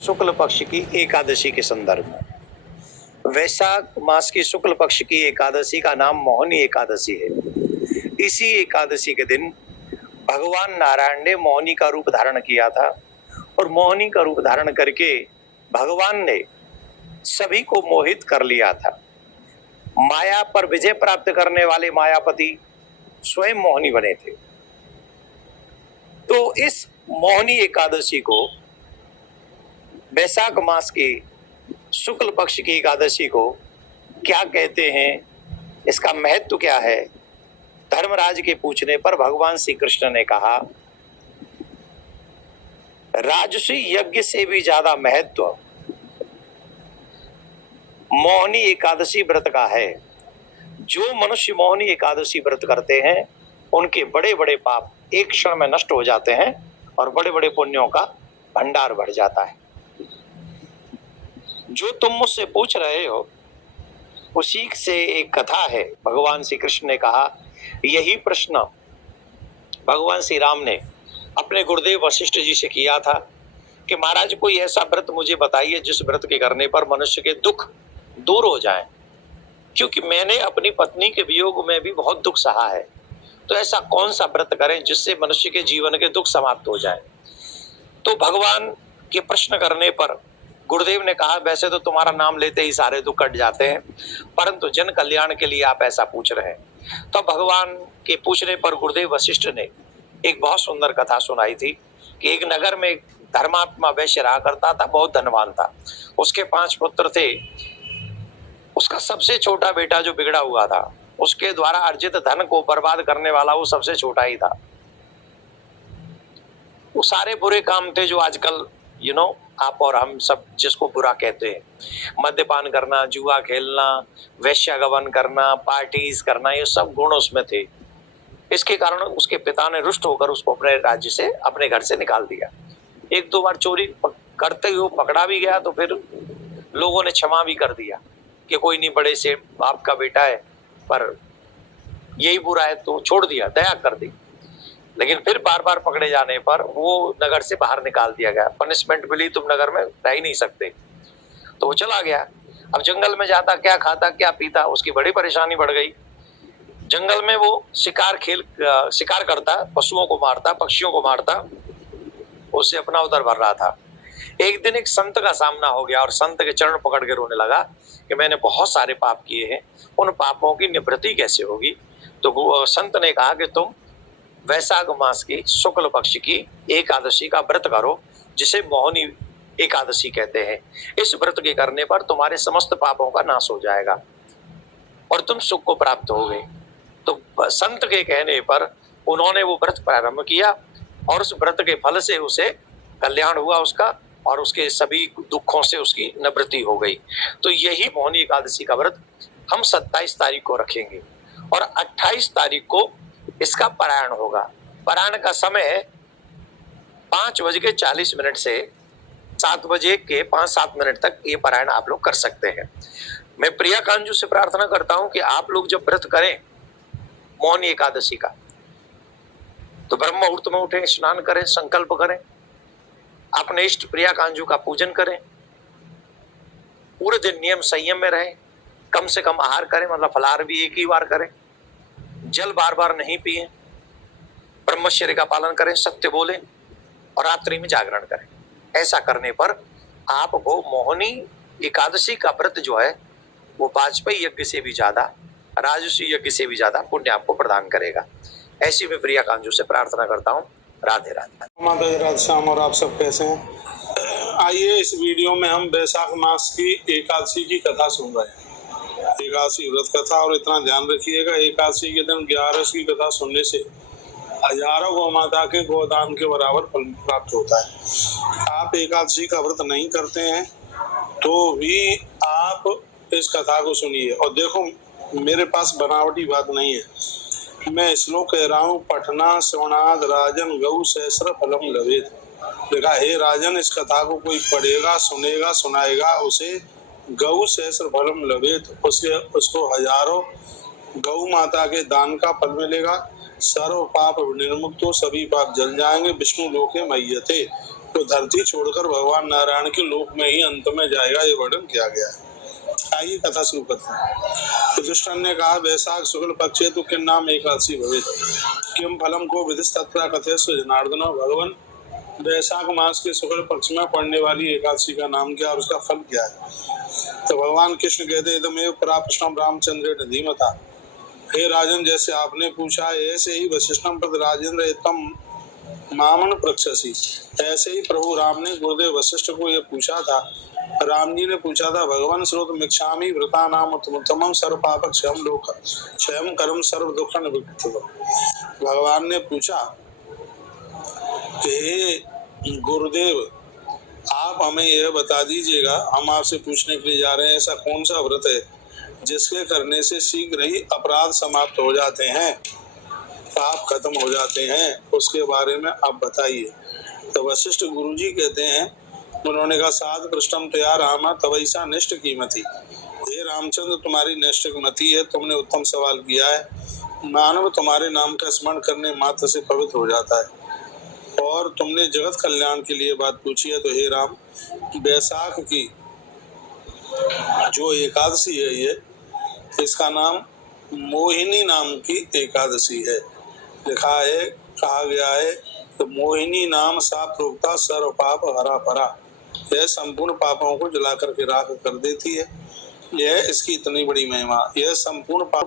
शुक्ल पक्ष की एकादशी के संदर्भ में। वैशाख मास की शुक्ल पक्ष की एकादशी का नाम मोहिनी एकादशी है। इसी एकादशी के दिन भगवान नारायण ने मोहिनी का रूप धारण किया था और मोहिनी का रूप धारण करके भगवान ने सभी को मोहित कर लिया था। माया पर विजय प्राप्त करने वाले मायापति स्वयं मोहिनी बने थे। तो इस मोहिनी एकादशी को, वैशाख मास की शुक्ल पक्ष की एकादशी को क्या कहते हैं, इसका महत्व क्या है? धर्मराज के पूछने पर भगवान श्री कृष्ण ने कहा, राजसी यज्ञ से भी ज्यादा महत्व मोहिनी एकादशी व्रत का है। जो मनुष्य मोहिनी एकादशी व्रत करते हैं उनके बड़े बड़े पाप एक क्षण में नष्ट हो जाते हैं और बड़े बड़े पुण्यों का भंडार बढ़ जाता है। जो तुम मुझसे पूछ रहे हो उसी से एक कथा है। भगवान श्री कृष्ण ने कहा, यही प्रश्न भगवान श्री राम ने अपने गुरुदेव वशिष्ठ जी से किया था कि महाराज कोई ऐसा व्रत मुझे बताइए जिस व्रत के करने पर मनुष्य के दुख दूर हो जाएं, क्योंकि मैंने अपनी पत्नी के वियोग में भी बहुत दुख सहा है। तो ऐसा कौन सा व्रत करें जिससे मनुष्य के जीवन के दुख समाप्त हो जाए। तो भगवान के प्रश्न करने पर गुरुदेव ने कहा, वैसे तो तुम्हारा नाम लेते ही सारे दुख कट जाते हैं, परंतु जन कल्याण के लिए आप ऐसा पूछ रहे हैं। तो भगवान के पूछने पर गुरुदेव वशिष्ठ ने एक बहुत सुंदर कथा सुनाई थी कि एक नगर में एक धर्मात्मा वैश्य रहा करता था, बहुत धनवान था। उसके 5 पुत्र थे। उसका सबसे छोटा बेटा जो बिगड़ा हुआ था, उसके द्वारा अर्जित धन को बर्बाद करने वाला वो सबसे छोटा ही था। वो सारे बुरे काम थे जो आजकल आप और हम सब जिसको बुरा कहते हैं, मद्यपान करना, जुआ खेलना, वेश्यागमन करना, पार्टीज करना, ये सब गुण उसमें थे। इसके कारण उसके पिता ने रुष्ट होकर उसको अपने राज्य से, अपने घर से निकाल दिया। 1-2 बार चोरी करते हुए पकड़ा भी गया तो फिर लोगों ने क्षमा भी कर दिया कि कोई नहीं, बड़े से बाप का बेटा है, पर यही बुरा है, तो छोड़ दिया, दया कर दी। लेकिन फिर बार बार पकड़े जाने पर वो नगर से बाहर निकाल दिया गया। पनिशमेंट मिली, तुम नगर में रह ही नहीं सकते। तो वो चला गया। अब जंगल में जाता, क्या खाता क्या पीता, उसकी बड़ी परेशानी बढ़ गई। जंगल में वो शिकार करता, पशुओं को मारता, पक्षियों को मारता, उससे अपना उदर भर रहा था। एक दिन एक संत का सामना हो गया और संत के चरण पकड़ के रोने लगा कि मैंने बहुत सारे पाप किए हैं, उन पापों की निवृत्ति कैसे होगी। तो संत ने कहा कि तुम वैशाख मास की शुक्ल पक्ष की एकादशी का व्रत करो, जिसे मोहिनी एकादशी कहते हैं। इस व्रत के करने पर तुम्हारे समस्त पापों का नाश हो जाएगा और तुम सुख को प्राप्त होगे। तो संत के कहने पर उन्होंने वो व्रत प्रारंभ किया और उस व्रत के फल से उसे कल्याण हुआ उसका, और उसके सभी दुखों से उसकी निवृत्ति हो गई। तो यही मोहिनी एकादशी का व्रत हम 27 तारीख को रखेंगे और 28 तारीख को इसका पारायण होगा। पारायण का समय 5:40 से 7 बजे के 5-7 मिनट तक ये पारायण आप लोग कर सकते हैं। मैं प्रिया कांजू से प्रार्थना करता हूं कि आप लोग जब व्रत करें मोहिनी एकादशी का, तो ब्रह्म मुहूर्त में उठें, स्नान करें, संकल्प करें, अपने इष्ट प्रिया कांजू का पूजन करें, पूरे दिन नियम संयम में रहें, कम से कम आहार करें, मतलब फलाहार भी एक ही बार करें, जल बार बार नहीं पिए, ब्रह्मचर्य का पालन करें, सत्य बोलें और रात्रि में जागरण करें। ऐसा करने पर आपको मोहिनी एकादशी का व्रत जो है वो वाजपेयी यज्ञ से भी ज्यादा, राजसी यज्ञ से भी ज्यादा पुण्य आपको प्रदान करेगा। ऐसी मैं प्रिया कांजू से प्रार्थना करता हूँ। राधे राधे। माता राधे श्याम, और आप सब कैसे हैं? आइए इस वीडियो में हम वैशाख मास की एकादशी की कथा सुन रहे हैं। एकादशी व्रत कथा, और इतना ध्यान रखिएगा, एकादशी के दिन 11 की कथा सुनने से हजारों गौ माता के गोदान के बराबर फल प्राप्त होता है। आप एकादशी का व्रत नहीं करते हैं तो भी आप इस कथा को सुनिए। और देखो, मेरे पास बनावटी बात नहीं है, मैं श्लोक कह रहा हूँ। पठना श्रवणाद राजन गौ सहस्र फलम लभेत। देखा, हे राजन, इस कथा को कोई पढ़ेगा, सुनेगा, सुनाएगा, उसे गौ सहस्र फलम लभेत, उसको हजारों गौ माता के दान का फल मिलेगा। सर्व पाप निर्मुक्त हो, सभी पाप जल जाएंगे। विष्णु लोके मय्यते, वो धरती छोड़कर भगवान नारायण के लोक में ही अंत में जाएगा, ये वर्णन किया गया है। आइए कथा शुरू करते हैं। युधिष्ठिर ने कहा, वैशाख शुक्ल पक्षे तो किन नाम एकादशी भवेत, किम फलम को विदिश तत्रा कथयस्व जनार्दन। भगवान, वैशाख मास के शुक्ल पक्ष में पड़ने वाली एकादशी का नाम क्या और उसका फल क्या है? तो भगवान कृष्ण कहते, इदमेव पराप्रश्नम रामचंद्र धीमता। हे राजन, जैसे आपने पूछा ऐसे ही वशिष्ठम पद राजेंद्र एतम मामन प्रक्षसी। ऐसे ही प्रभु राम ने गुरुदेव वशिष्ठ को यह पूछा था। राम जी ने पूछा था, भगवान श्रोत मिक्षामी व्रता नाम उत्तमम सर्व पाप क्षयम लोक क्षयम कर्म सर्व दुख निवृत्ति। भगवान ने पूछा कि हे गुरुदेव, आप हमें यह बता दीजिएगा, हम आपसे पूछने के लिए जा रहे हैं, ऐसा कौन सा व्रत है जिसके करने से शीघ्र ही अपराध समाप्त हो जाते हैं, पाप खत्म हो जाते हैं, उसके बारे में आप बताइए। तो वशिष्ठ गुरुजी कहते हैं, उन्होंने कहा, साध पृष्ठम तया रामा तवैसा निष्ठ कीमती। हे रामचंद्र, तुम्हारी निष्ठ कीमती है, तुमने उत्तम सवाल किया है। मानव तुम्हारे नाम का स्मरण करने मात्र से पवित्र हो जाता है, और तुमने जगत कल्याण के लिए बात पूछी है। तो हे राम, वैशाख की जो एकादशी है, ये इसका नाम मोहिनी नाम की एकादशी है। लिखा है, कहा गया है तो मोहिनी नाम सा प्रोक्ता सर्व पाप हरा भरा। यह संपूर्ण पापों को जला करके राख कर देती है। यह इसकी इतनी बड़ी महिमा, यह संपूर्ण पाप